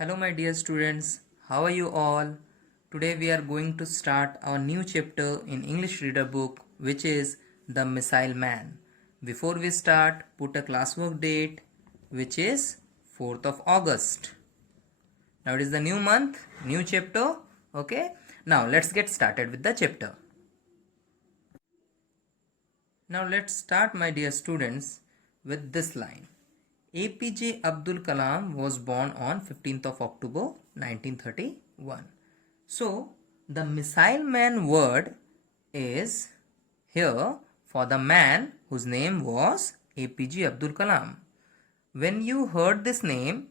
Hello, my dear students. How are you all? Today we are going to start our new chapter in English Reader book, which is The Missile Man. Before we start, put a classwork date, which is 4th of August. Now it is the new month, new chapter. Okay. Now let's get started with the chapter. Now let's start, my dear students, with this line. APJ Abdul Kalam was born on 15th of October 1931. So the missile man word is here for the man whose name was APJ Abdul Kalam. When you heard this name,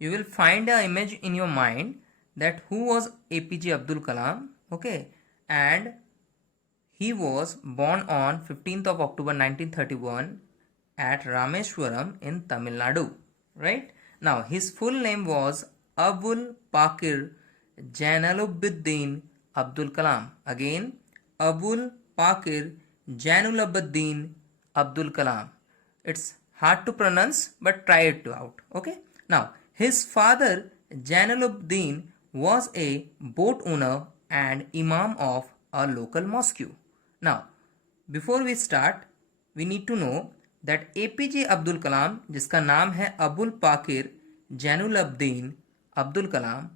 you will find an image in your mind that who was APJ Abdul Kalam, okay, and he was born on 15th of October 1931 at Rameshwaram in Tamil Nadu, right? Now his full name was Abul Pakir Jainulobuddin Abdul Kalam. Again, Abul Pakir Jainulobuddin Abdul Kalam. It's hard to pronounce, but try it out, okay? Now his father Jainulobuddin was a boat owner and imam of a local mosque. Now, before we start, we need to know that APJ Abdul कलाम, जिसका नाम है अबुल पाकिर जैनुलब्दीन अब्दुल कलाम,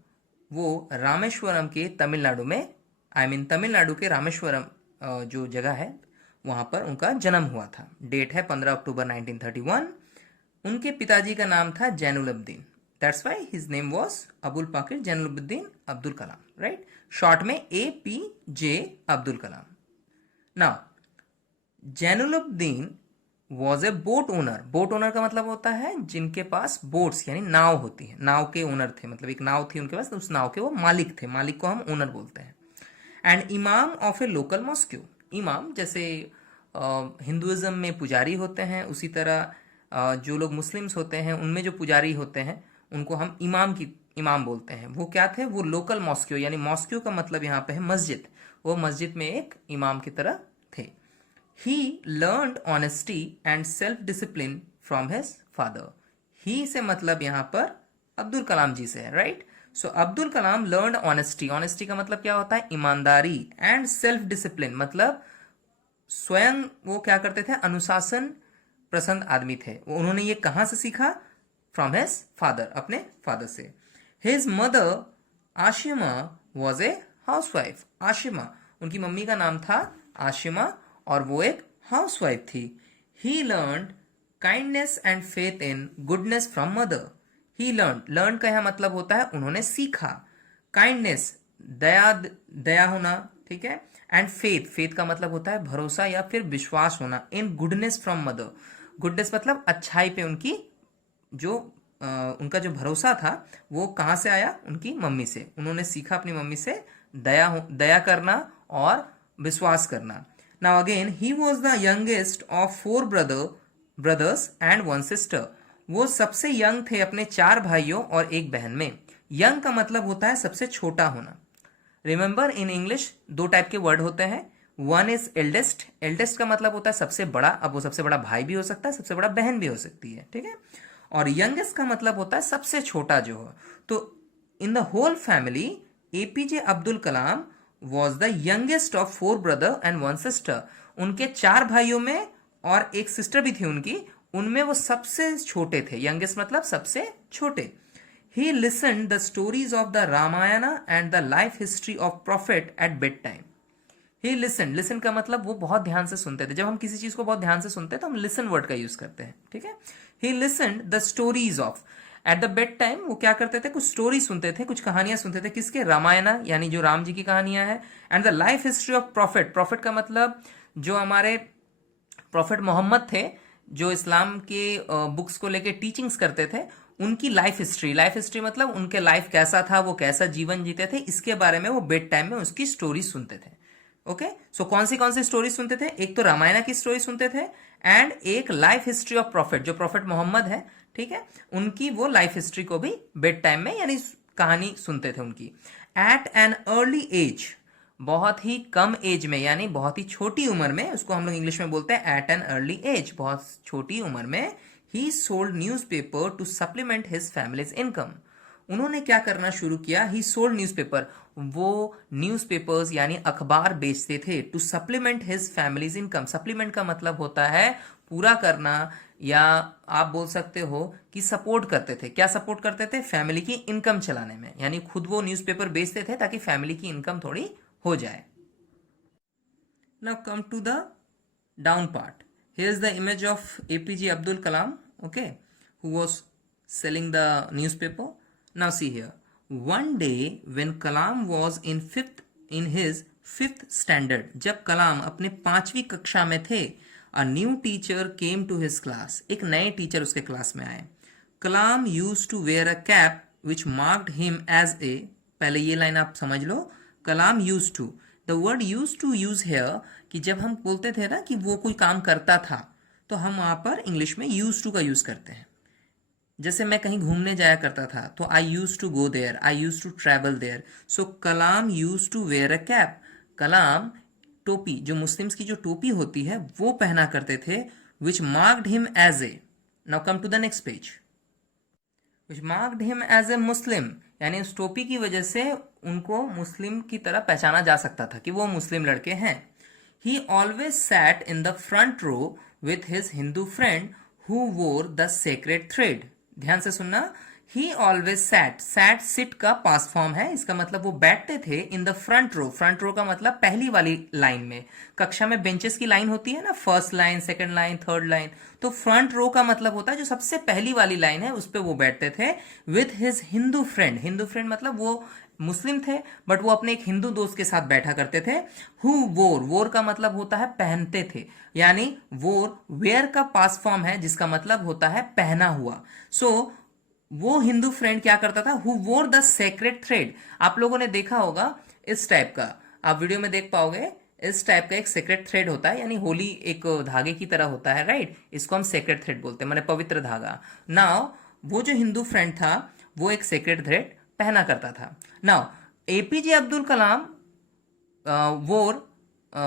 वो रामेश्वरम के तमिलनाडु में तमिलनाडु के रामेश्वरम जो जगह है वहाँ पर उनका जन्म हुआ था. डेट है 15 अक्टूबर 1931. उनके पिताजी का नाम था Jainulabdeen. That's why his name was Abul Pakir Jainulabdeen Abdul Kalam, right? Short में APJ Abdul Kalam. Now Jainulabdeen was a boat owner. Boat owner का मतलब होता है जिनके पास बोट्स यानी नाव होती है. नाव के ओनर थे, मतलब एक नाव थी उनके पास, तो उस नाव के वो मालिक थे. मालिक को हम ओनर बोलते हैं. एंड इमाम ऑफ ए लोकल मॉस्क्यू. इमाम जैसे हिंदुइज्म में पुजारी होते हैं, उसी तरह जो लोग मुस्लिम्स होते हैं उनमें जो पुजारी होते हैं उनको हम इमाम बोलते हैं. वो क्या थे? वो लोकल मॉस्क्यू, यानी मॉस्क्यू का मतलब यहाँ पे है मस्जिद. वो मस्जिद में एक इमाम की तरह थे. He learned honesty and self-discipline from his father. He से मतलब यहाँ पर अब्दुल कलाम जी से है, राइट? सो Abdul Kalam learned honesty. Honesty का मतलब क्या होता है? ईमानदारी. and self-discipline मतलब स्वयं वो क्या करते थे? अनुशासन पसंद आदमी थे. उन्होंने ये कहाँ से सीखा? From his father, अपने फादर से. His mother Ashima was a housewife. Ashima, उनकी मम्मी का नाम था आशिमा और वो एक हाउसवाइफ थी. He learn kindness and faith in goodness from mother. He learn का यहाँ मतलब होता है उन्होंने सीखा. काइंडनेस दया होना, ठीक है. एंड फेथ का मतलब होता है भरोसा या फिर विश्वास होना. इन गुडनेस फ्रॉम मदर. गुडनेस मतलब अच्छाई पे उनकी जो उनका जो भरोसा था वो कहाँ से आया? उनकी मम्मी से. उन्होंने सीखा अपनी मम्मी से दया करना और विश्वास करना. Now again, he was the youngest of 4 brothers and 1 sister. वो सबसे यंग थे अपने 4 भाइयों और एक बहन में. यंग का मतलब होता है सबसे छोटा होना. रिमेंबर इन इंग्लिश 2 टाइप के वर्ड होते हैं. One is eldest. एल्डेस्ट का मतलब होता है सबसे बड़ा. अब वो सबसे बड़ा भाई भी हो सकता है, सबसे बड़ा बहन भी हो सकती है, ठीक है. और यंगेस्ट का मतलब होता है सबसे छोटा जो हो. तो in the whole family APJ Abdul Kalam was the youngest of 4 brother and 1 sister. उनके 4 भाइयों में और एक सिस्टर भी थी उनकी, उनमें वो सबसे छोटे थे. यंगेस्ट मतलब सबसे छोटे. He listened the stories of the Ramayana and the life history of prophet at bedtime. He listened. Listen का मतलब वो बहुत ध्यान से सुनते थे. जब हम किसी चीज को बहुत ध्यान से सुनते हैं तो हम listen वर्ड का यूज करते हैं, ठीक है. He listened the stories of. At the bed time वो क्या करते थे? कुछ स्टोरी सुनते थे, कुछ कहानियां सुनते थे. किसके? रामायण, यानी जो राम जी की कहानियां हैं. And the life history of profit. Profit का मतलब जो हमारे प्रॉफिट मोहम्मद थे, जो इस्लाम के बुक्स को लेके टीचिंग्स करते थे, उनकी लाइफ हिस्ट्री. लाइफ हिस्ट्री मतलब उनके लाइफ कैसा था, वो कैसा जीवन जीते थे, इसके बारे में वो बेड टाइम में उसकी स्टोरी सुनते थे. ओके. सो कौन सी स्टोरी सुनते थे? एक तो रामायण की स्टोरी सुनते थे एंड एक लाइफ हिस्ट्री ऑफ प्रॉफिट, जो प्रॉफिट मोहम्मद है, ठीक है, उनकी वो लाइफ हिस्ट्री को भी बेड टाइम में यानी कहानी सुनते थे उनकी. एट एन अर्ली एज, बहुत ही कम एज में यानी बहुत ही छोटी उम्र में, उसको हम लोग इंग्लिश में बोलते हैं एट एन अर्ली एज, बहुत छोटी उम्र में, he sold newspaper to supplement his family's income. उन्होंने क्या करना शुरू किया, ही सोल्ड न्यूज़पेपर, वो न्यूज़पेपर्स यानी अखबार बेचते थे, to supplement his family's income. Supplement का मतलब होता है पूरा करना, या आप बोल सकते हो कि सपोर्ट करते थे। क्या सपोर्ट करते थे? फैमिली की इनकम चलाने में, यानी खुद वो न्यूज़पेपर बेचते थे ताकि फैमिली की इनकम थोड़ी हो जाए। Now come to the down part. Here's the image of APJ Abdul Kalam, okay, who was selling the newspaper. Now see here. One day when Kalam was in his fifth standard, जब कलाम अपने 5वीं कक्षा में थे, a new teacher came to his class. एक नए teacher उसके class में आए. कलाम used to wear a cap which marked him as a, पहले ये लाइन आप समझ लो, Kalam used to, the word use to use here, कि जब हम बोलते थे ना कि वो कोई काम करता था, तो हम वहां पर इंग्लिश में यूज टू का यूज करते हैं। जैसे मैं कहीं घूमने जाया करता था तो I use to go there, I use to travel there. So Kalam use to wear a cap, Kalam टोपी, जो मुस्लिम्स की जो टोपी होती है वो पहना करते थे, which marked him as a, now come to the next page, which marked him as a Muslim, यानी उस टोपी की वजह से उनको मुस्लिम की तरह पहचाना जा सकता था कि वो मुस्लिम लड़के हैं। He always sat in the front row with his Hindu friend who wore the sacred thread. ध्यान से सुनना, he always sat, sat sit का पास्ट फॉर्म है, इसका मतलब वो बैठते थे in the front row. Front row का मतलब पहली वाली लाइन में। कक्षा में बेंचेस की लाइन होती है ना, first line, second line, third line, तो फ्रंट रो का मतलब होता है जो सबसे पहली वाली लाइन है उस पर वो बैठते थे, with his Hindu friend. Hindu friend मतलब वो मुस्लिम थे बट वो अपने एक हिंदू दोस्त के साथ बैठा करते थे। हु वोर, वोर का मतलब होता है पहनते थे, यानी वोर वेयर का पास्ट फॉर्म है जिसका मतलब होता है पहना हुआ। सो वो हिंदू फ्रेंड क्या करता था, who wore the sacred thread. आप लोगों ने देखा होगा इस टाइप का, आप वीडियो में देख पाओगे, इस टाइप का एक सेक्रेड थ्रेड होता है, यानी होली एक धागे की तरह होता है, राइट, इसको हम सेक्रेड थ्रेड बोलते हैं, माने पवित्र धागा। नाउ वो जो हिंदू फ्रेंड था वो एक सेक्रेड थ्रेड पहना करता था। Now APJ Abdul Kalam wore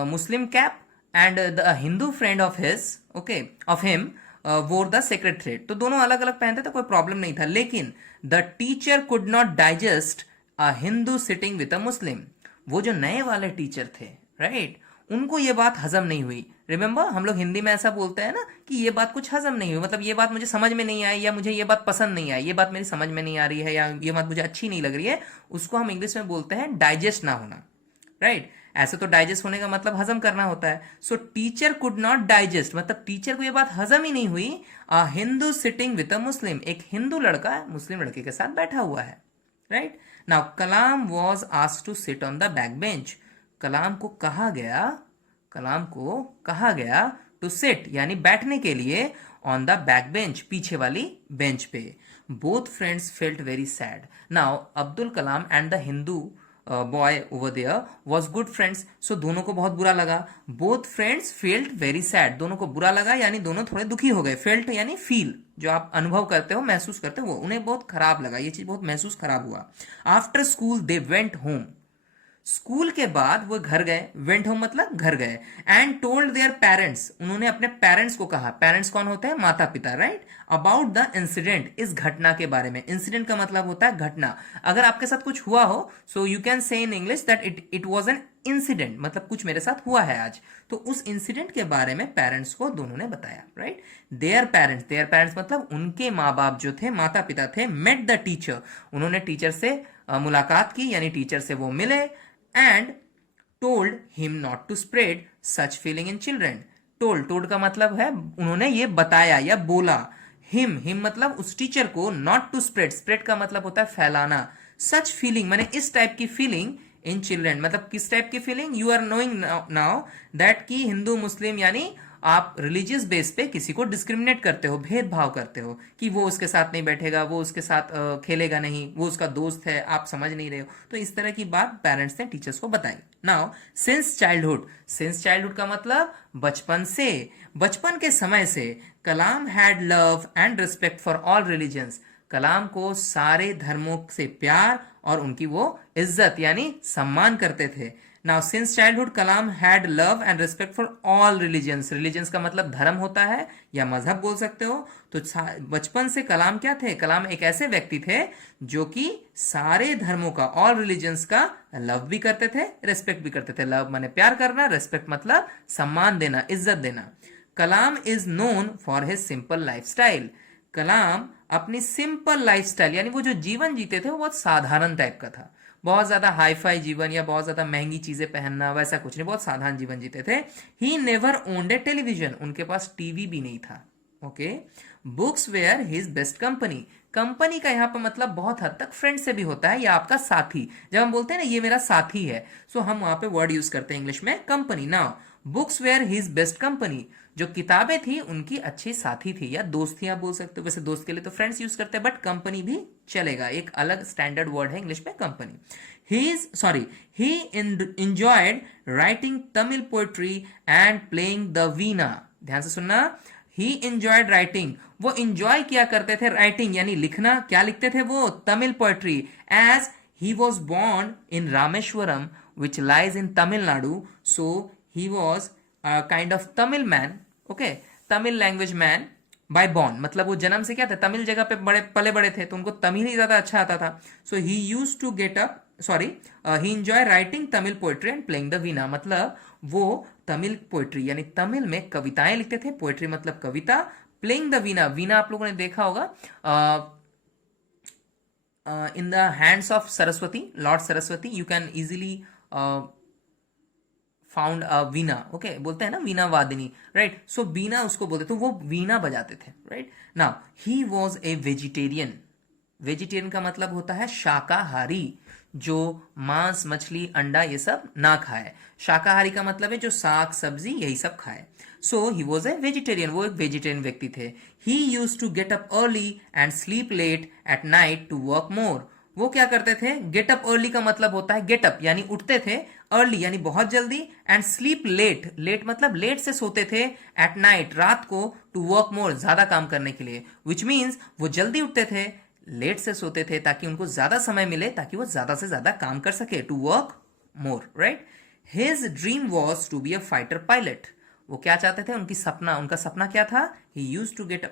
Muslim cap and the Hindu friend of his, okay, of him wore the sacred thread. तो दोनों अलग अलग पहनते थे, कोई प्रॉब्लम नहीं था, लेकिन the teacher could not digest a Hindu sitting with a Muslim. वो जो नए वाले टीचर थे, राइट, उनको ये बात हजम नहीं हुई। रिमेंबर, हम लोग हिंदी में ऐसा बोलते हैं ना कि ये बात कुछ हजम नहीं हुई, मतलब ये बात मुझे समझ में नहीं आई, या मुझे ये बात पसंद नहीं आई, ये बात मेरी समझ में नहीं आ रही है, या ये बात मुझे अच्छी नहीं लग रही है, उसको हम इंग्लिश में बोलते हैं डाइजेस्ट ना होना, राइट। ऐसे तो डाइजेस्ट होने का मतलब हजम करना होता है। सो टीचर कुड नॉट डाइजेस्ट, मतलब टीचर को ये बात हजम ही नहीं हुई, अ हिंदू सिटिंग विद अ मुस्लिम, एक हिंदू लड़का मुस्लिम लड़के के साथ बैठा हुआ है, right. Now Kalam was asked to sit on the back bench. Kalam को कहा गया, कलाम को कहा गया टू सिट, यानी बैठने के लिए, ऑन द बैक बेंच, पीछे वाली बेंच पे। Both friends felt very sad. Now Abdul Kalam and the Hindu boy over there was good friends. So दोनों को बहुत बुरा लगा। Both friends felt very sad, दोनों को बुरा लगा, यानी दोनों थोड़े दुखी हो गए। फेल्ट यानी फील, जो आप अनुभव करते हो, महसूस करते हो, वो उन्हें बहुत खराब लगा, ये चीज बहुत महसूस खराब हुआ। After school they went home, school के बाद वो घर गए, वेंट होम मतलब घर गए, एंड टोल्ड देयर पेरेंट्स, उन्होंने अपने पेरेंट्स को कहा। पेरेंट्स कौन होते हैं? माता पिता, राइट। अबाउट द इंसिडेंट, इस घटना के बारे में। इंसिडेंट का मतलब होता है घटना। अगर आपके साथ कुछ हुआ हो, सो यू कैन से in English that it was an incident, मतलब कुछ मेरे साथ हुआ है आज। तो उस इंसिडेंट के बारे में पेरेंट्स को दोनों ने बताया, राइट। देयर पेरेंट्स मतलब उनके माँ बाप जो थे, माता पिता थे, मेट द टीचर, उन्होंने टीचर से मुलाकात की, यानी टीचर से वो मिले, and told him not to spread such feeling in children. told का मतलब है उन्होंने ये बताया या बोला। him मतलब उस टीचर को, not to spread का मतलब होता है फैलाना। such feeling माने इस टाइप की फीलिंग इन चिल्ड्रेन, मतलब किस टाइप की feeling? You are knowing now that कि हिंदू मुस्लिम, यानी आप रिलीजियस बेस पे किसी को डिस्क्रिमिनेट करते हो, भेदभाव करते हो, कि वो उसके साथ नहीं बैठेगा, वो उसके साथ खेलेगा नहीं, वो उसका दोस्त है, आप समझ नहीं रहे हो। तो इस तरह की बात पेरेंट्स ने टीचर्स को बताई। नाउ सिंस चाइल्डहुड का मतलब बचपन से, बचपन के समय से, Kalam had love and respect for all religions, Kalam को सारे धर्मों से प्यार और उनकी वो इज्जत यानी सम्मान करते थे। Now since childhood Kalam had love and respect for all religions, religions का मतलब धर्म होता है या मजहब बोल सकते हो। तो बचपन से कलाम क्या थे, कलाम एक ऐसे व्यक्ति थे जो कि सारे धर्मों का, ऑल रिलीजन्स का लव भी करते थे, रेस्पेक्ट भी करते थे। लव माने प्यार करना, रेस्पेक्ट मतलब सम्मान देना, इज्जत देना। Kalam is known for his simple lifestyle, Kalam अपनी सिंपल लाइफस्टाइल यानी वो जो जीवन जीते थे वो बहुत साधारण टाइप का था, बहुत ज्यादा हाई फाई जीवन या बहुत ज्यादा महंगी चीजें पहनना वैसा कुछ नहीं, बहुत साधारण जीवन जीते थे। He never owned a television, उनके पास टीवी भी नहीं था। Okay, books were his best company, company का यहाँ पर मतलब बहुत हद तक फ्रेंड से भी होता है या आपका साथी। जब हम बोलते हैं ना ये मेरा साथी है, सो हम वहां पे वर्ड यूज करते हैं इंग्लिश में company. Now books were his best company, जो किताबें थी उनकी अच्छी साथी थी या दोस्त थी आप बोल सकते हो। वैसे दोस्त के लिए तो फ्रेंड्स यूज करते हैं, बट कंपनी भी चलेगा, एक अलग स्टैंडर्ड वर्ड है इंग्लिश में company. He enjoyed writing Tamil poetry and playing the veena, ध्यान से सुनना, ही enjoyed राइटिंग, वो इंजॉय किया करते थे राइटिंग यानी लिखना। क्या लिखते थे वो, Tamil poetry. As he was born in Rameswaram which lies in Tamil Nadu, so he was a kind of Tamil man, okay, Tamil language man by born, मतलब वो जन्म से क्या था, तमिल जगह पे बड़े पले बड़े थे, तो उनको तमिल ही ज्यादा अच्छा आता था। So he use to get up he enjoy writing Tamil poetry and playing the veena, मतलब वो तमिल पोएट्री यानी तमिल में कविताएं लिखते थे, पोएट्री मतलब कविता, प्लेइंग द वीणा, वीणा आप लोगों ने देखा होगा in the hands of Saraswati, Lord Saraswati, you can easily found a Veena, okay, बोलते हैं ना वीणा वादिनी, राइट। सो वीणा उसको बोलते, तो वो वीणा बजाते थे, right. Now he was a vegetarian, vegetarian का मतलब होता है शाकाहारी, जो मांस मछली अंडा ये सब ना खाए। शाकाहारी का मतलब है जो साग सब्जी यही सब खाए। सो ही वॉज ए वेजिटेरियन, वो एक वेजिटेरियन व्यक्ति थे। He use to get up early and sleep late at night to work more, वो क्या करते थे, गेट अप अर्ली का मतलब होता है गेट अप यानी उठते थे, अर्ली यानी बहुत जल्दी, एंड स्लीप लेट, लेट मतलब लेट से सोते थे, एट नाइट रात को, टू वर्क मोर ज्यादा काम करने के लिए, विच मीन्स वो जल्दी उठते थे, लेट से सोते थे ताकि उनको ज्यादा समय मिले, ताकि वो ज्यादा से ज्यादा काम कर सके, to work more, right. His dream was to be a fighter pilot, वो क्या चाहते थे, उनका सपना क्या था, he use to get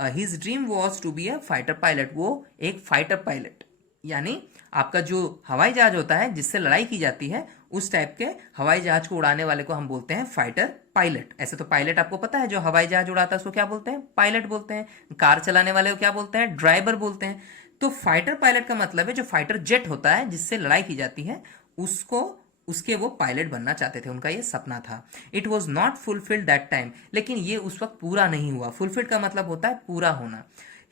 his dream was to be a fighter pilot, वो एक फाइटर पायलट यानी आपका जो हवाई जहाज होता है जिससे लड़ाई की जाती है, उस टाइप के हवाई जहाज को उड़ाने वाले को हम बोलते हैं फाइटर पायलट। ऐसे तो पायलट आपको पता है, जो हवाई जहाज उड़ाता है उसको क्या बोलते हैं, पायलट बोलते हैं। कार चलाने वाले को क्या बोलते हैं, ड्राइवर बोलते हैं। तो फाइटर पायलट का मतलब है जो फाइटर जेट होता है जिससे लड़ाई की जाती है, उसके वो पायलट बनना चाहते थे, उनका ये सपना था। It was not fulfilled that time, लेकिन ये उस वक्त पूरा नहीं हुआ। फुलफिल्ड का मतलब होता है पूरा होना।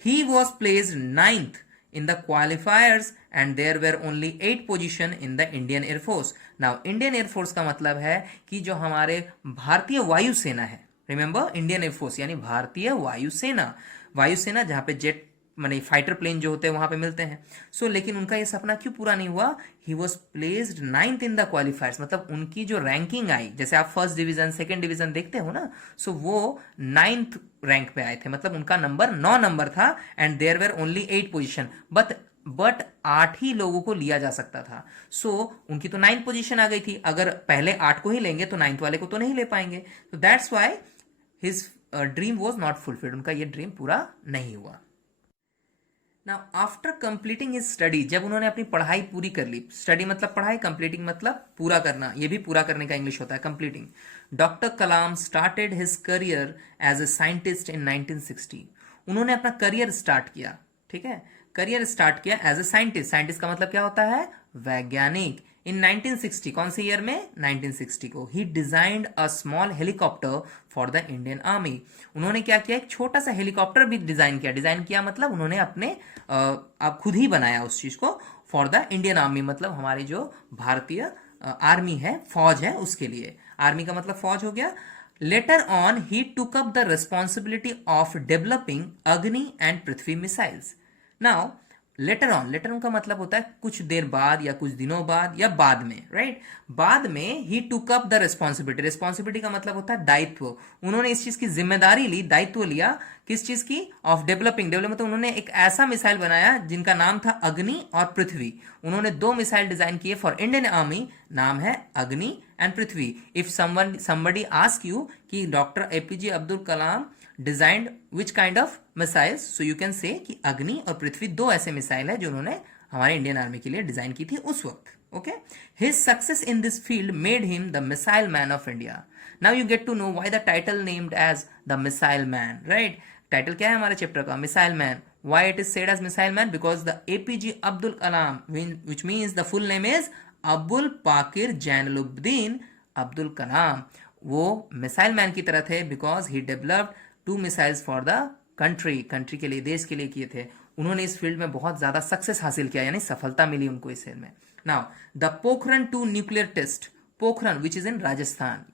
He was placed 9th in the qualifiers and there were only 8 position in the Indian Air Force. Now Indian Air Force का मतलब है कि जो हमारे भारतीय वायुसेना है, रिमेंबर इंडियन एयर फोर्स यानी भारतीय वायुसेना, वायुसेना जहां पे जेट माने फाइटर प्लेन जो होते हैं वहां पे मिलते हैं। सो लेकिन उनका ये सपना क्यों पूरा नहीं हुआ, he was placed 9th in the क्वालिफायर्स, मतलब उनकी जो रैंकिंग आई, जैसे आप फर्स्ट डिवीजन सेकंड डिवीजन देखते हो ना, सो वो 9th रैंक पे आए थे, मतलब उनका नंबर 9 नंबर था, and there were only 8 position, but 8 ही लोगों को लिया जा सकता था। सो उनकी तो 9th पोजीशन आ गई थी, अगर पहले 8 को ही लेंगे तो 9th वाले को तो नहीं ले पाएंगे, तो that's why his dream was not fulfilled, उनका ये ड्रीम पूरा नहीं हुआ। Now after completing his study, जब उन्होंने अपनी पढ़ाई पूरी कर ली, स्टडी मतलब पढ़ाई, कंप्लीटिंग मतलब पूरा करना, ये भी पूरा करने का इंग्लिश होता है completing. Doctor Kalam started his career as a scientist in 1960, उन्होंने अपना करियर स्टार्ट किया, ठीक है, करियर स्टार्ट किया एज ए साइंटिस्ट, साइंटिस्ट का मतलब क्या होता है, वैज्ञानिक। इन 1960, कौन से ईयर में, 1960 को। He designed a small helicopter for the Indian army, उन्होंने क्या किया, एक छोटा सा हेलीकॉप्टर भी डिजाइन किया, डिजाइन किया मतलब उन्होंने अपने आप खुद ही बनाया उस चीज को, फॉर द इंडियन आर्मी मतलब हमारी जो भारतीय आर्मी है, फौज है, उसके लिए। आर्मी का मतलब फौज हो गया। Later on he took up the responsibility of developing Agni and Prithvi missiles. Now later on, later on का मतलब होता है कुछ देर बाद या कुछ दिनों बाद या बाद में, राइट। बाद में he took up the responsibility, responsibility का मतलब होता है दायित्व, उन्होंने इस चीज की जिम्मेदारी ली, दायित्व लिया किस चीज की? Of developing. डेवलप मतलब उन्होंने एक ऐसा मिसाइल बनाया जिनका नाम था अग्नि और पृथ्वी। उन्होंने दो मिसाइल डिजाइन किए फॉर इंडियन आर्मी, नाम है Agni and Prithvi. If somebody ask you कि doctor APJ Abdul Kalam designed which kind of missiles, so you can say कि अग्नि और पृथ्वी दो ऐसे मिसाइल है जो उन्होंने हमारे इंडियन आर्मी के लिए डिजाइन की थी उस वक्त। Okay, his success in this field made him the missile man of India. Now you get to know why the title named as the missile man, right? Title क्या है हमारे chapter का? Missile man. Why it is said as missile man? Because the APJ Abdul Kalam, which means the full name is Abul Pakir Jainulabdeen Abdul Kalam, वो missile man की तरह थे because he developed 2 missiles for the country के लिए, देश के लिए किए थे। उन्होंने इस फील्ड में बहुत ज्यादा सक्सेस हासिल किया, यानी सफलता मिली उनको इस फील्ड में। Now the Pokhran 2 nuclear test, Pokhran which is in Rajasthan,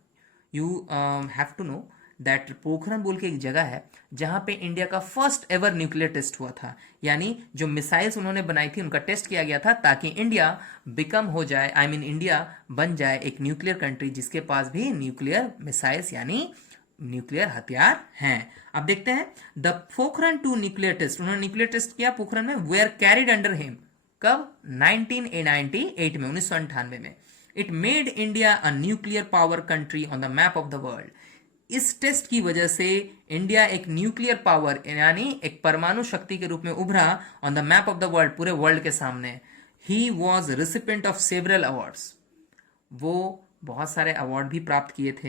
you have to know that Pokhran बोल के एक जगह है जहां पे इंडिया का फर्स्ट एवर न्यूक्लियर टेस्ट हुआ था। यानी जो मिसाइल्स उन्होंने बनाई थी उनका टेस्ट किया गया था ताकि इंडिया बिकम हो जाए, इंडिया बन जाए एक न्यूक्लियर कंट्री जिसके पास भी न्यूक्लियर मिसाइल्स यानी न्यूक्लियर हथियार हैं। अब देखते हैं द पोखरण 2 न्यूक्लियर टेस्ट, उन्होंने न्यूक्लियर टेस्ट किया पोखरण में, वेयर कैरिड अंडर हिम, कब? 1998 में, 1998 में। It made India a nuclear power country on the map of the world. इस टेस्ट की वजह से इंडिया एक न्यूक्लियर पावर यानी एक परमाणु शक्ति के रूप में उभरा on the map of the world, पूरे वर्ल्ड के सामने। He was recipient of several awards, वो बहुत सारे अवार्ड भी प्राप्त किए थे।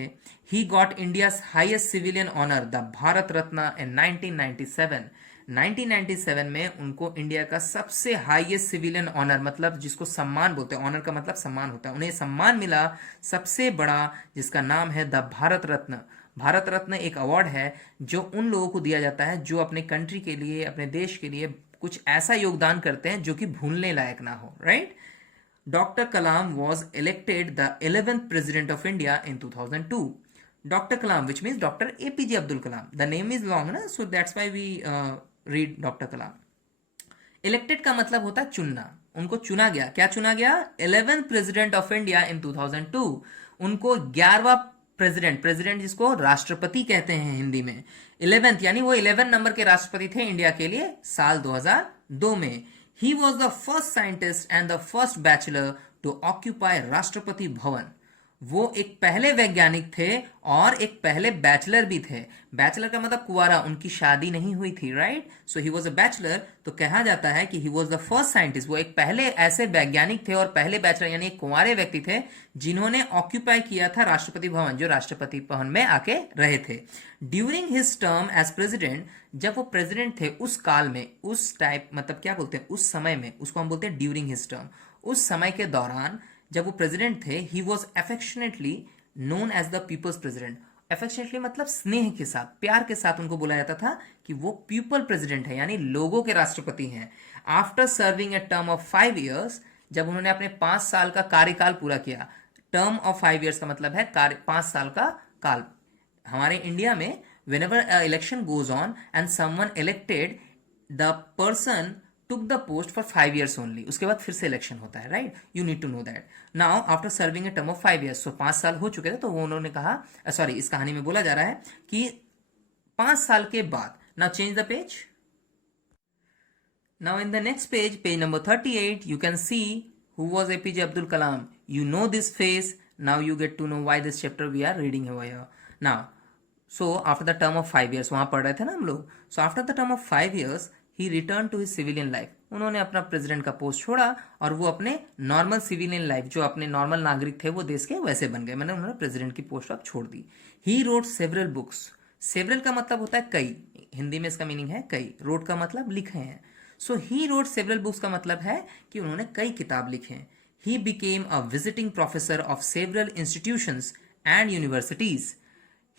He got India's highest civilian honour the Bharat Ratna in 1997। 1997 में उनको इंडिया का सबसे हाईएस्ट सिविलियन ऑनर, मतलब जिसको सम्मान बोलते हैं, ऑनर का मतलब सम्मान होता है, उन्हें सम्मान मिला सबसे बड़ा, जिसका नाम है द भारत रत्न। भारत रत्न एक अवार्ड है जो उन लोगों को दिया जाता है जो अपने कंट्री के लिए, अपने देश के लिए कुछ ऐसा योगदान करते हैं जो कि भूलने लायक ना हो, right? Dr. Kalam was elected the 11th President of India in 2002. Dr. Kalam, which means Dr. APJ Abdul Kalam. The name is long, na? So that's why we read Dr. Kalam. Elected का मतलब होता है चुनना, उनको चुना गया। क्या चुना गया? 11th President of India in 2002। उनको 11वां प्रेसिडेंट जिसको राष्ट्रपति कहते हैं हिंदी में, 11th यानी वो 11 नंबर के राष्ट्रपति थे इंडिया के लिए साल 2002 में। He was the first scientist and the first bachelor to occupy Rashtrapati Bhavan. वो एक पहले वैज्ञानिक थे और एक पहले बैचलर भी थे। बैचलर का मतलब कुंवारा, उनकी शादी नहीं हुई थी, right? So he was a bachelor, तो कहा जाता है कि he was the first scientist, वो एक पहले ऐसे वैज्ञानिक थे और पहले बैचलर यानी एक कुंवारे व्यक्ति थे जिन्होंने ऑक्यूपाई किया था राष्ट्रपति भवन, जो राष्ट्रपति भवन में आके रहे थे। During his term as president, जब वो प्रेसिडेंट थे उस काल में, उस टाइप मतलब क्या बोलते हैं, उस समय में, उसको हम बोलते हैं ड्यूरिंग हिज टर्म। उस समय के दौरान जब वो प्रेसिडेंट थे, he was affectionately known as the people's president. Affectionately मतलब स्नेह के साथ, प्यार के साथ उनको बोला जाता था कि वो पीपल प्रेसिडेंट है, यानी लोगों के राष्ट्रपति हैं। After serving a term of 5 years, जब उन्होंने अपने 5 साल का कार्यकाल पूरा किया, टर्म ऑफ 5 years का मतलब है 5 साल का काल। हमारे इंडिया में whenever an election goes on and someone elected, the person took the post for 5 years only, उसके बाद फिर से इलेक्शन होता है, right? You need to know that. Now after serving a term of 5 years, so 5 साल हो चुके थे, तो वो उन्होंने कहा, सॉरी इस कहानी में बोला जा रहा है कि 5 साल के बाद, now change the page. Now in the next page, page number 38, you can see who was APJ Abdul Kalam. You know this face, now you get to know why this chapter we are reading over here. Now, so after the term of 5 years, वहां पढ़ रहे थे ना हम लोग, so after the term of 5 years, he return to his civilian life. उन्होंने अपना president का पोस्ट छोड़ा और वो अपने नॉर्मल सिविलियन लाइफ, जो अपने नॉर्मल नागरिक थे वो देश के, वैसे बन गए। मैंने उन्होंने प्रेसिडेंट की पोस्ट अब छोड़ दी। He wrote several books. Several का मतलब होता है कई, हिंदी में इसका मीनिंग है कई। रोट का मतलब लिखे हैं। सो ही रोट सेवरल बुक्स का मतलब है कि उन्होंने कई किताब लिखे हैं। He became a visiting professor of several institutions and universities.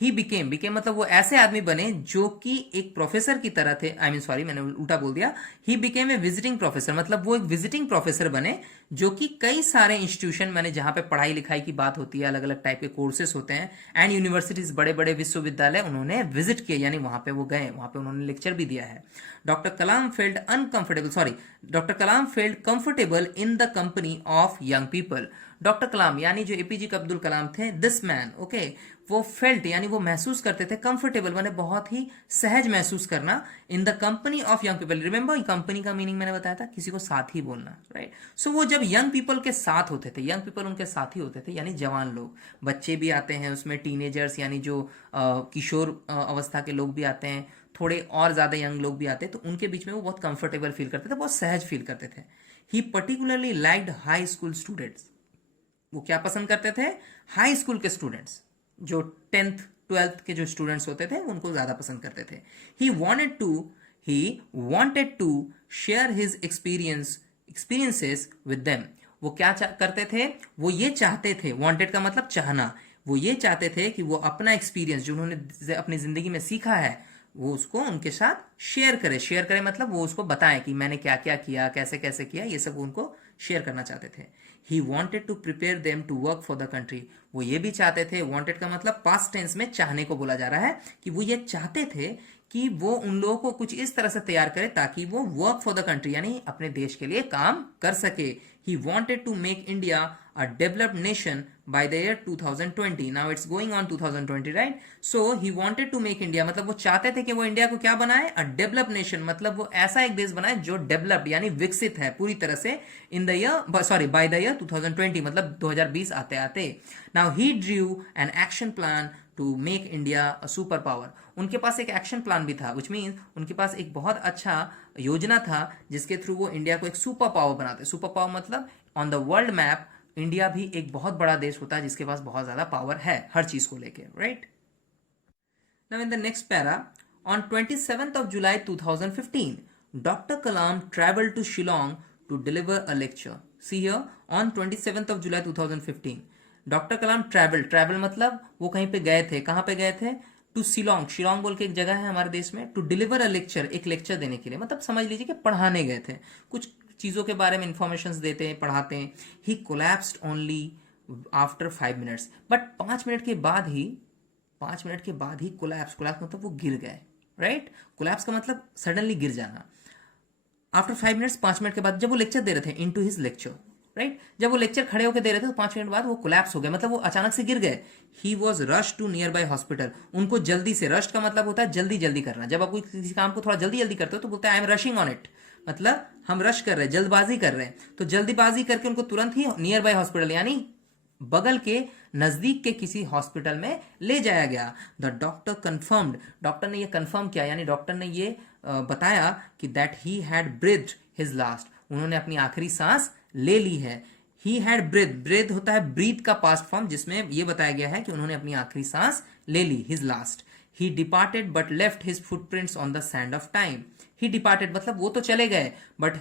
He became मतलब वो ऐसे आदमी बने जो कि एक प्रोफेसर की तरह थे, सॉरी मैंने उल्टा बोल दिया। He became a visiting professor, मतलब वो एक विजिटिंग प्रोफेसर बने जो कि कई सारे इंस्टीट्यूशन, मैंने जहां पे पढ़ाई लिखाई की बात होती है, अलग अलग टाइप के कोर्सेस होते हैं, एंड यूनिवर्सिटीज, बड़े बड़े विश्वविद्यालय उन्होंने विजिट किए, यानी वहां पे वो गए, वहां पे उन्होंने लेक्चर भी दिया है। Doctor Kalam felt comfortable in the company of young people. Doctor Kalam यानी जो एपीजे अब्दुल कलाम थे, दिस मैन, ओके, वो फेल्ट यानी वो महसूस करते थे कंफर्टेबल, माने बहुत ही सहज महसूस करना इन the company of young people. Remember company का मीनिंग मैंने बताया था, किसी को साथी बोलना, राइट। सो वो जब यंग पीपल के साथ होते थे, यंग पीपल उनके साथी होते थे, यानी जवान लोग, बच्चे भी आते हैं उसमें, टीनेजर्स यानी जो किशोर अवस्था के लोग भी आते हैं, थोड़े और ज़्यादा यंग लोग भी आते हैं, तो उनके बीच में वो बहुत कंफर्टेबल फील करते थे, बहुत सहज फील करते थे। He particularly liked high school students. वो क्या पसंद करते थे? हाई स्कूल के स्टूडेंट्स, जो 10th 12th के जो स्टूडेंट्स होते थे उनको ज़्यादा पसंद करते थे। He wanted to share his experiences with them. वो क्या करते थे? वो ये चाहते थे, वॉन्टेड का मतलब चाहना, वो ये चाहते थे कि वो अपना एक्सपीरियंस जो उन्होंने अपनी ज़िंदगी में सीखा है वो उसको उनके साथ शेयर करे मतलब वो उसको बताएं कि मैंने क्या क्या किया, कैसे कैसे किया, ये सब उनको शेयर करना चाहते थे। He wanted to prepare them to work for the country. वो ये भी चाहते थे, वॉन्टेड का मतलब पास्ट टेंस में चाहने को बोला जा रहा है, कि वो ये चाहते थे कि वो उन लोगों को कुछ इस तरह से तैयार करे ताकि वो वर्क फॉर द कंट्री यानी अपने देश के लिए काम कर सके। He wanted to make India a developed nation by the year 2020. Now it's going on 2020, right? So he wanted to make India, मतलब वो चाहते थे कि वो इंडिया को क्या बनाए? अ डेवलप नेशन, मतलब वो ऐसा एक देश बनाए जो डेवलप्ड यानी विकसित है पूरी तरह से, in the year sorry by the year 2020, मतलब 2020 आते आते। Now he drew an action plan to make India a superpower. उनके पास एक एक्शन प्लान भी था, विच मीन्स उनके पास एक बहुत अच्छा योजना था जिसके थ्रू वो इंडिया को एक सुपर पावर बनाते। सुपर पावर मतलब on the world map India भी एक बहुत बड़ा देश होता है जिसके पास बहुत ज्यादा पावर है हर चीज को लेके, right. Now in the next para, on 27th of July 2015 Dr. Kalam traveled to Shillong to deliver a lecture. See here, on 27th of July 2015 doctor Kalam travel मतलब वो कहीं पे गए थे। कहाँ पे गए थे? टू शिलोंग, शिलोंग बोल के एक जगह है हमारे देश में। टू डिलीवर अ लेक्चर, एक लेक्चर देने के लिए, मतलब समझ लीजिए कि पढ़ाने गए थे, कुछ चीज़ों के बारे में इंफॉर्मेशन देते हैं, पढ़ाते हैं। He collapsed only after 5 minutes, but 5 minute के बाद ही, 5 मिनट के बाद ही कोलैप्स मतलब वो गिर गए, राइट। कोलैप्स का मतलब सडनली गिर जाना। आफ्टर 5 मिनट्स, 5 मिनट के बाद, जब वो लेक्चर दे रहे थे, इनटू हिज लेक्चर, राइट, जब वो लेक्चर खड़े होकर दे रहे थे तो 5 मिनट बाद वो कोलैप्स हो गए, मतलब वो अचानक से गिर गए। He was rush to nearby hospital. उनको जल्दी से, रश का मतलब होता है जल्दी जल्दी करना। जब आप कोई किसी काम को थोड़ा जल्दी जल्दी करते हो तो बोलते हैं I am rushing on it, मतलब हम रश कर रहे हैं, जल्दबाजी कर रहे हैं। तो जल्दीबाजी करके उनको तुरंत ही नियर बाय हॉस्पिटल यानी बगल के नजदीक के किसी हॉस्पिटल में ले जाया गया। द डॉक्टर कंफर्म्ड, डॉक्टर ने ये कंफर्म किया यानी डॉक्टर ने ये बताया कि that he had breathed his last, उन्होंने अपनी आखिरी सांस ले ली है। ही हैड ब्रेथ होता है ब्रीथ का पास्ट फॉर्म, जिसमें यह बताया गया है कि उन्होंने अपनी आखिरी सांस ले ली, his last. He departed but left his footprints on the sand of time. He departed मतलब वो तो चले गए, बट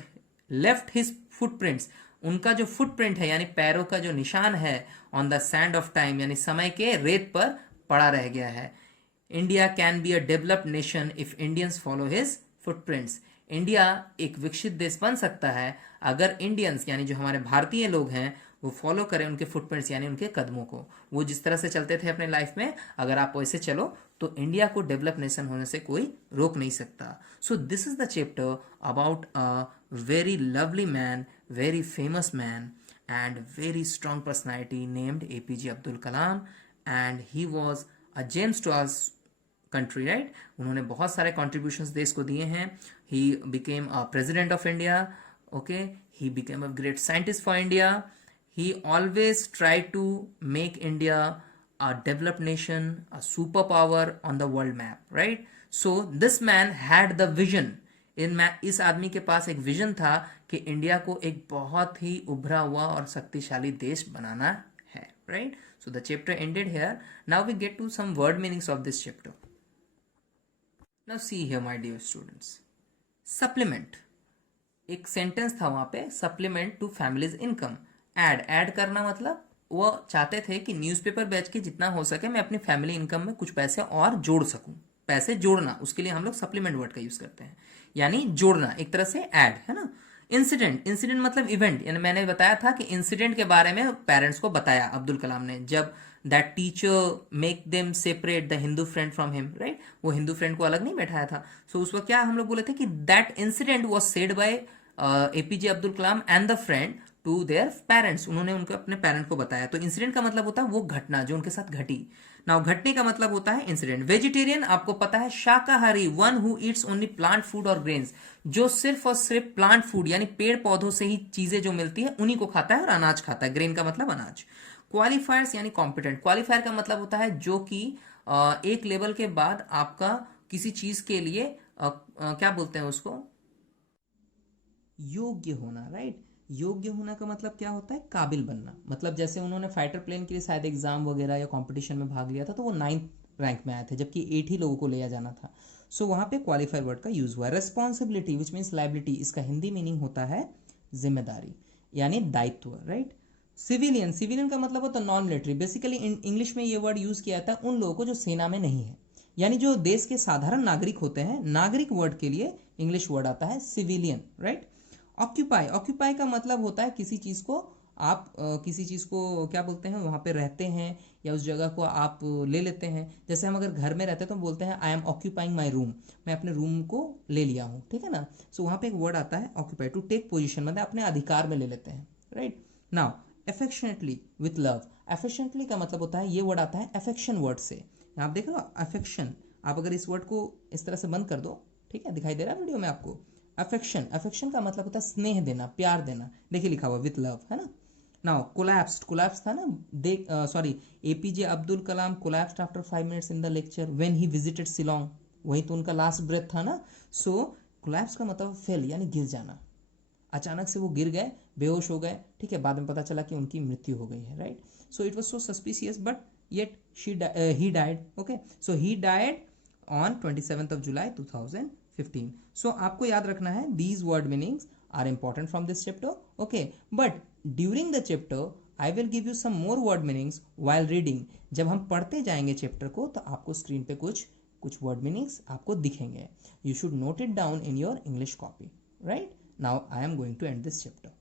लेफ्ट हिज फुटप्रिंट्स, उनका जो फुटप्रिंट है यानी पैरों का जो निशान है, on the sand of time यानी समय के रेत पर पड़ा रह गया है। India can be a developed nation if Indians follow his footprints. India एक विकसित देश बन सकता है अगर इंडियंस यानी जो हमारे भारतीय लोग हैं वो फॉलो करें उनके फुटप्रिंट्स यानी उनके कदमों को। वो जिस तरह से चलते थे अपने लाइफ में, अगर आप वैसे चलो तो इंडिया को डेवलप नेशन होने से कोई रोक नहीं सकता। So this is the chapter about a very lovely man, very famous man and very strong personality named APJ Abdul Kalam, and he was a gems to our country, right. उन्होंने बहुत सारे कॉन्ट्रीब्यूशंस देश को दिए हैं। He became a president of India, okay, he became a great scientist for India. He always try to make India a developed nation, a superpower on the world map, right. So this man had the vision, इस आदमी के पास एक vision था कि India को एक बहुत ही उभरा हुआ और शक्तिशाली देश बनाना है, right. So the chapter ended here. Now we get to some word meanings of this chapter. Now see here my dear students, supplement, एक सेंटेंस था वहां पे, supplement to family's income. Add करना मतलब वो चाहते थे कि न्यूज़पेपर बेच के जितना हो सके मैं अपनी फैमिली इनकम में कुछ पैसे और जोड़ सकूं। पैसे जोड़ना, उसके लिए हम लोग सप्लीमेंट वर्ड का यूज करते हैं, यानी जोड़ना, एक तरह से ऐड, है ना। इंसिडेंट मतलब इवेंट, यानी मैंने बताया था कि इंसिडेंट के बारे में पेरेंट्स को बताया अब्दुल कलाम ने, जब that teacher make them separate the Hindu friend from him, right, वो हिंदू फ्रेंड को अलग नहीं बैठाया था। सो उस वक्त क्या हम लोग बोले थे कि that incident was said by APJ Abdul Kalam and the friend to their parents, उन्होंने उनके अपने पेरेंट को बताया। तो इंसिडेंट का मतलब होता है वो घटना जो उनके साथ घटी। नाउ घटने का मतलब होता है इंसिडेंट। वेजिटेरियन आपको पता है, शाकाहारी one who Yeats only plant food और ग्रेन्स, जो सिर्फ और सिर्फ प्लांट फूड यानी पेड़ पौधों से ही चीजें जो मिलती है उन्हीं को खाता है और अनाज खाता है। ग्रेन का मतलब अनाज। क्वालिफायर्स यानी कॉम्पिटेंट। क्वालिफायर का मतलब होता है जो कि एक लेवल के बाद आपका किसी चीज के लिए क्या बोलते हैं उसको, योग्य होना, राइट। योग्य होना का मतलब क्या होता है, काबिल बनना। मतलब जैसे उन्होंने फाइटर प्लेन के लिए शायद एग्जाम वगैरह या कंपटीशन में भाग लिया था, तो वो 9th रैंक में आए थे, जबकि 8 ही लोगों को लिया जाना था। सो वहां पे क्वालिफायर वर्ड का यूज हुआ है। रेस्पॉन्सिबिलिटी विच मीन्स लाइबिलिटी, इसका हिंदी मीनिंग होता है जिम्मेदारी यानी दायित्व, राइट। सिविलियन, सिविलियन का मतलब होता है नॉन मिलिट्री। बेसिकली इंग्लिश में ये वर्ड यूज किया था उन लोगों को जो सेना में नहीं है, यानी जो देश के साधारण नागरिक होते हैं। नागरिक वर्ड के लिए इंग्लिश वर्ड आता है सिविलियन, राइट। ऑक्यूपाई, ऑक्यूपाई का मतलब होता है किसी चीज को आप किसी चीज को क्या बोलते हैं, वहां पे रहते हैं या उस जगह को आप ले लेते हैं। जैसे हम अगर घर में रहते हैं तो हम बोलते हैं I am occupying my room, मैं अपने रूम को ले लिया हूँ, ठीक है ना। सो वहां पे एक वर्ड आता है ऑक्यूपाई, टू टेक पोजिशन, मतलब अपने अधिकार में ले लेते हैं, right. Now affectionately with love, affectionately का मतलब होता है, ये वर्ड आता है अफेक्शन वर्ड से। आप देख रहे हो अफेक्शन, आप अगर इस वर्ड को इस तरह से बंद कर दो, ठीक है, दिखाई दे रहा है वीडियो में आपको। अफेक्शन, अफेक्शन का मतलब होता है स्नेह देना, प्यार देना। देखिए लिखा हुआ विथ लव, है ना। नाउ कोलैप्स्ड, कोलैप्स था ना, देख sorry, APJ Abdul Kalam collapsed after 5 minutes in the lecture when he visited Shillong, वही तो उनका लास्ट ब्रेथ था ना। सो कोलैप्स का मतलब फेल यानी गिर जाना, अचानक से वो गिर गए, बेहोश हो गए, ठीक है, बाद में पता चला कि उनकी मृत्यु हो गई है, right. So it was so suspicious but yet he died, okay. So he died on 27th of July 2015. So आपको याद रखना है these word meanings are important from this chapter, okay, but during the chapter I will give you some more word meanings while reading. जब हम पढ़ते जाएंगे chapter को तो आपको स्क्रीन पे कुछ word meanings आपको दिखेंगे. You should note it down in your English copy, right? Now I am going to end this chapter.